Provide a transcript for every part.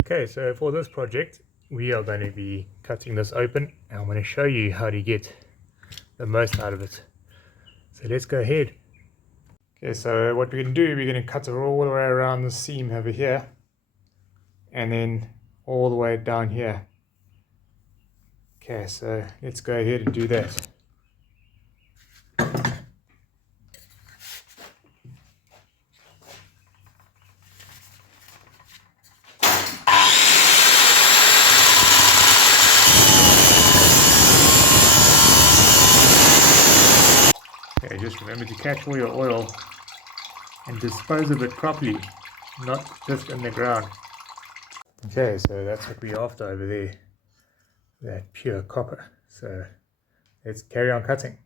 Okay, so for this project we are going to be cutting this open and I'm going to show you how to get the most out of it. So let's go ahead. Okay, so what we're going to do, we're going to cut it all the way around the seam over here and then all the way down here. Okay, so let's go ahead and do that. Okay, just remember to catch all your oil and dispose of it properly, not just in the ground. Okay, so that's what we're after over there, that pure copper. So let's carry on cutting.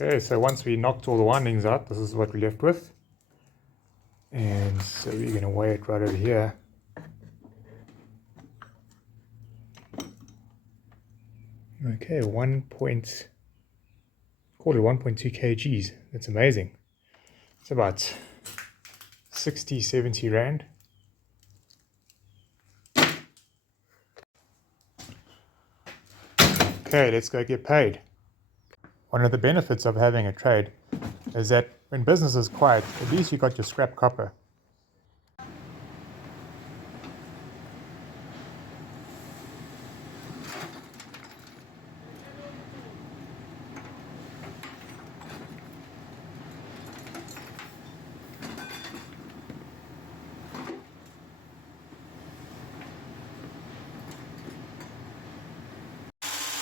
Okay, so once we knocked all the windings out, this is what we're left with. And so we're going to weigh it right over here. Okay, call it 1.2 kgs. That's amazing. It's about 60, 70 Rand. Okay, let's go get paid. One of the benefits of having a trade is that when business is quiet, at least you got your scrap copper.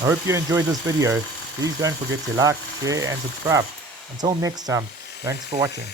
I hope you enjoyed this video. Please don't forget to like, share and subscribe. Until next time, thanks for watching.